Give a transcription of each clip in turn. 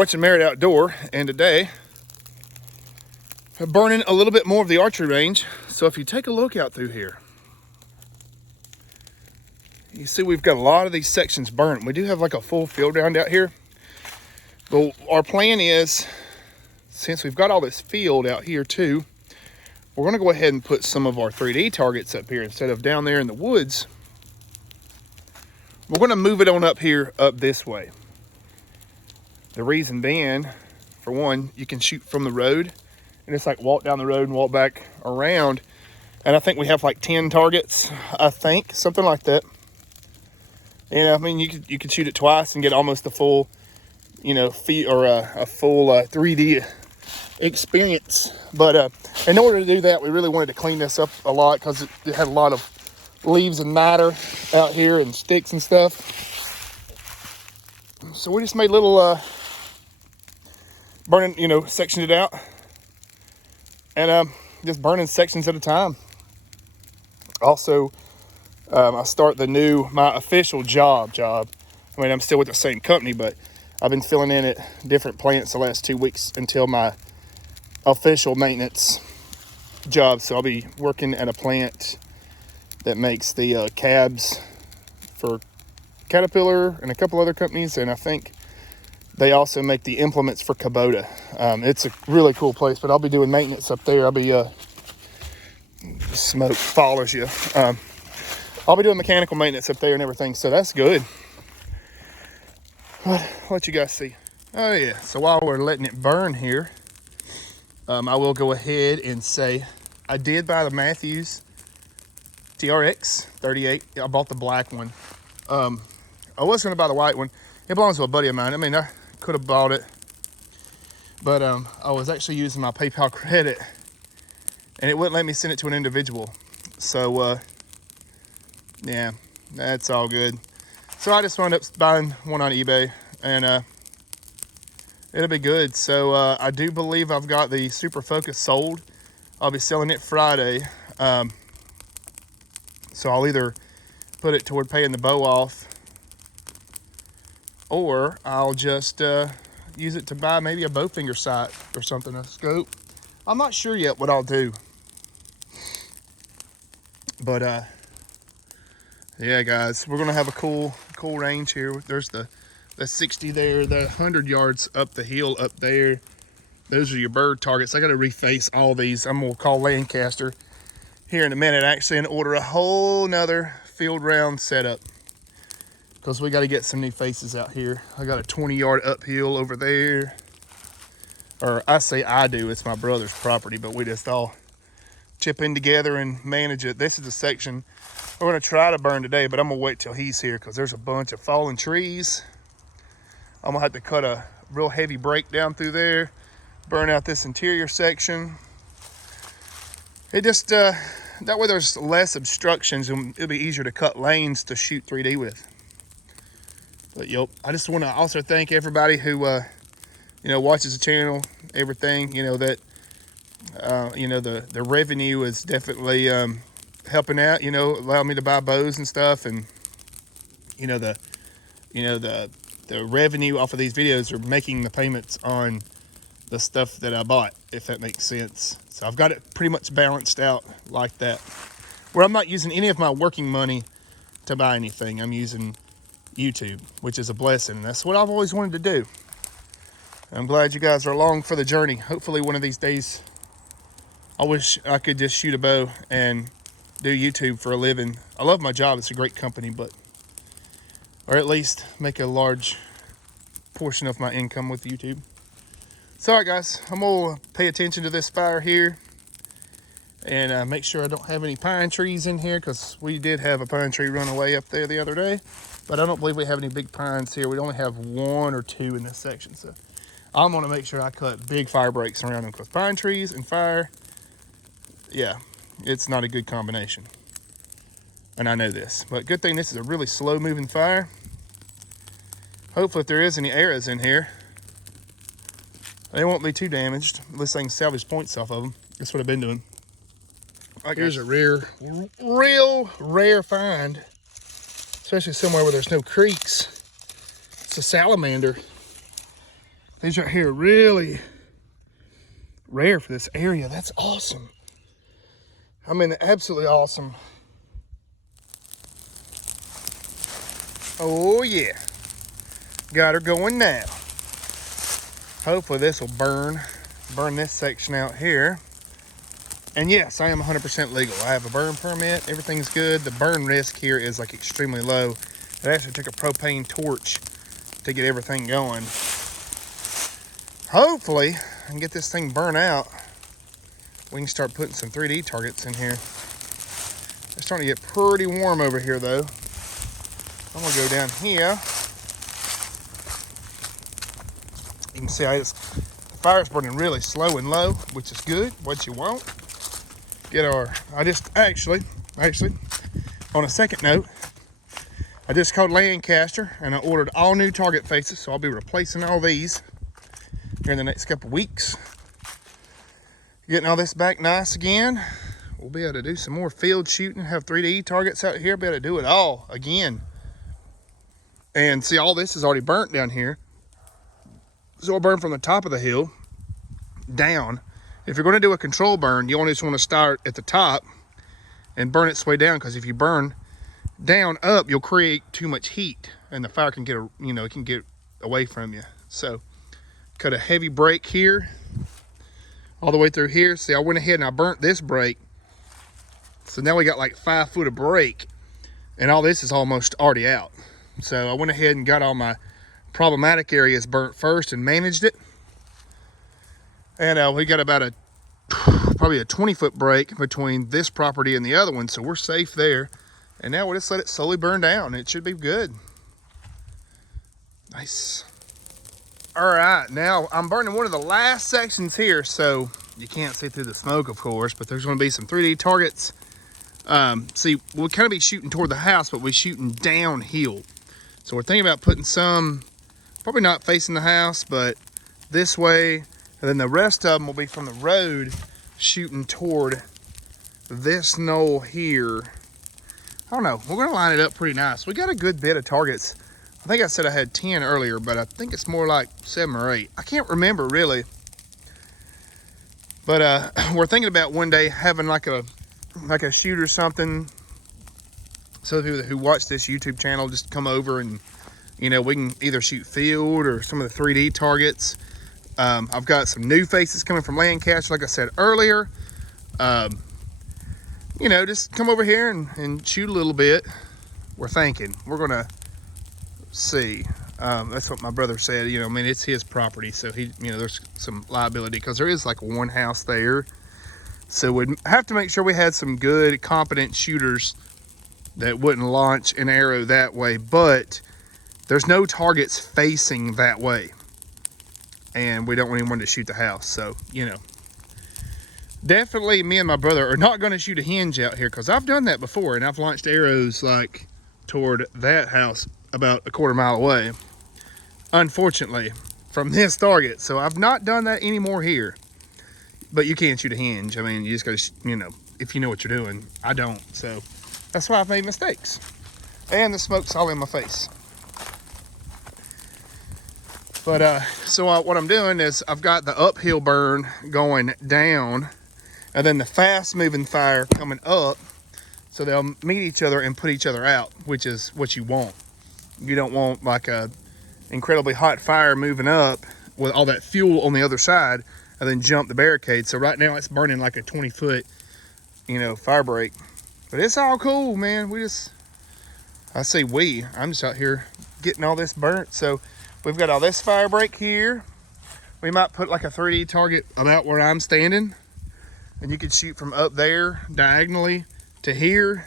watching Merit Outdoor, and today we're burning a little bit more of the archery range. So if you take a look out through here, you see we've got a lot of these sections burnt. We do have like a full field round out here. But our plan is, since we've got all this field out here too, we're gonna go ahead and put some of our 3D targets up here instead of down there in the woods. We're gonna move it on up here, up this way. The reason being, for one, you can shoot from the road and it's like walk down the road and walk back around. And I think we have like 10 targets, I think, something like that. And I mean, you could shoot it twice and get almost a full, you know, a full 3D experience. But in order to do that, we really wanted to clean this up a lot because it had a lot of leaves and matter out here and sticks and stuff. So we just made little burning, you know, sectioned it out and just burning sections at a time. Also, I start my official job. I mean, I'm still with the same company, but I've been filling in at different plants the last 2 weeks until my official maintenance job. So I'll be working at a plant that makes the cabs for Caterpillar and a couple other companies, and I think they also make the implements for Kubota. It's a really cool place, but I'll be doing maintenance up there. I'll be smoke follows you. I'll be doing mechanical maintenance up there and everything, so that's good. I'll let you guys see. Oh yeah, so while we're letting it burn here, I will go ahead and say I did buy the Mathews TRX 38. I bought the black one. I was going to buy the white one. It belongs to a buddy of mine. I mean, I could have bought it, but I was actually using my PayPal credit, and it wouldn't let me send it to an individual. So, yeah, that's all good. So I just wound up buying one on eBay, and it'll be good. So I do believe I've got the Super Focus sold. I'll be selling it Friday. So I'll either put it toward paying the bow off, or I'll just use it to buy maybe a bowfinger sight or something, a scope. I'm not sure yet what I'll do. But yeah, guys, we're gonna have a cool range here. There's the 60 there, the 100 yards up the hill up there. Those are your bird targets. I gotta reface all these. I'm gonna call Lancaster here in a minute actually and order a whole nother field round setup, because we got to get some new faces out here. I got a 20-yard uphill over there, or I say I do, it's my brother's property, but we just all chip in together and manage it. This is a section we're going to try to burn today, but I'm going to wait till he's here because there's a bunch of fallen trees. I'm going to have to cut a real heavy break down through there, burn out this interior section. It just, that way there's less obstructions and it'll be easier to cut lanes to shoot 3D with. But yep, I just want to also thank everybody who, you know, watches the channel, everything, you know, that, you know, the revenue is definitely helping out, you know, allowing me to buy bows and stuff. And, you know, the revenue off of these videos are making the payments on the stuff that I bought, if that makes sense. So I've got it pretty much balanced out like that, where I'm not using any of my working money to buy anything. I'm using YouTube, which is a blessing. That's what I've always wanted to do. I'm glad you guys are along for the journey. Hopefully one of these days, I wish I could just shoot a bow and do YouTube for a living. I love my job. It's a great company, but, or at least make a large portion of my income with YouTube. So, all right, guys, I'm going to pay attention to this fire here and make sure I don't have any pine trees in here, because we did have a pine tree run away up there the other day, but I don't believe we have any big pines here. We only have 1 or 2 in this section. So I'm going to make sure I cut big fire breaks around them, because pine trees and fire, yeah, it's not a good combination. And I know this, but good thing this is a really slow moving fire. Hopefully if there is any arrows in here, they won't be too damaged, unless I can salvage points off of them. That's what I've been doing. Right, here's a real rare find, especially somewhere where there's no creeks. It's a salamander. These right here are really rare for this area. That's awesome. I mean, absolutely awesome. Oh yeah, got her going now. Hopefully this will burn this section out here. And yes, I am 100% legal. I have a burn permit, everything's good. The burn risk here is like extremely low. It actually took a propane torch to get everything going. Hopefully I can get this thing burnt out. We can start putting some 3D targets in here. It's starting to get pretty warm over here though. I'm gonna go down here. You can see the fire's burning really slow and low, which is good, what you want. Get our, actually, on a second note, I just called Lancaster and I ordered all new target faces, so I'll be replacing all these here in the next couple weeks. Getting all this back nice again. We'll be able to do some more field shooting, have 3D targets out here, be able to do it all again. And see, all this is already burnt down here. So I'll burn from the top of the hill down. If you're going to do a control burn, you only just want to start at the top and burn its way down, because if you burn down up, you'll create too much heat and the fire can get, it can get away from you. So cut a heavy break here all the way through here. See, I went ahead and I burnt this break. So now we got like 5 foot of break and all this is almost already out. So I went ahead and got all my problematic areas burnt first and managed it. And we got about probably a 20-foot break between this property and the other one, so we're safe there. And now we'll just let it slowly burn down. It should be good. Nice. All right, now I'm burning one of the last sections here, so you can't see through the smoke, of course, but there's going to be some 3D targets. See, we'll kind of be shooting toward the house, but we're shooting downhill. So we're thinking about putting some, probably not facing the house, but this way, and then the rest of them will be from the road shooting toward this knoll here. I don't know, we're gonna line it up pretty nice. We got a good bit of targets. I think I said I had 10 earlier, but I think it's more like 7 or 8. I can't remember really. But we're thinking about one day having like a shoot or something. So the people who watch this YouTube channel just come over and, we can either shoot field or some of the 3D targets. I've got some new faces coming from Lancaster, like I said earlier. Just come over here and shoot a little bit. We're thinking. We're going to see. That's what my brother said. It's his property, so he, there's some liability because there is like one house there. So we'd have to make sure we had some good, competent shooters that wouldn't launch an arrow that way, but there's no targets facing that way. And we don't want anyone to shoot the house, so, Definitely me and my brother are not going to shoot a hinge out here, because I've done that before, and I've launched arrows, like, toward that house about a quarter mile away, unfortunately, from this target. So I've not done that anymore here. But you can't shoot a hinge. I mean, you just got to, if you know what you're doing. I don't, so that's why I've made mistakes. And the smoke's all in my face. But so what I'm doing is I've got the uphill burn going down, and then the fast moving fire coming up, so they'll meet each other and put each other out, which is what you want. You don't want like a incredibly hot fire moving up with all that fuel on the other side and then jump the barricade. So right now it's burning like a 20-foot, fire break. But it's all cool, man. I'm just out here getting all this burnt. So we've got all this fire break here. We might put like a 3D target about where I'm standing, and you could shoot from up there diagonally to here.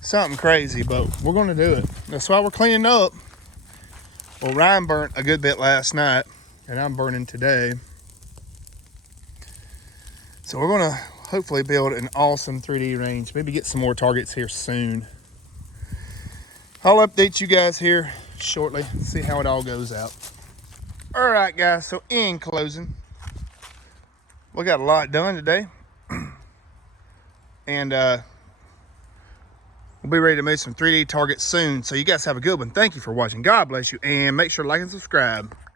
Something crazy, but we're gonna do it. That's why we're cleaning up. Well, Ryan burnt a good bit last night, and I'm burning today. So we're gonna hopefully build an awesome 3D range. Maybe get some more targets here soon. I'll update you guys here shortly, see how it all goes out. All right, guys, so in closing, we got a lot done today. And we'll be ready to move some 3D targets soon. So you guys have a good one. Thank you for watching. God bless you, and make sure to like and subscribe.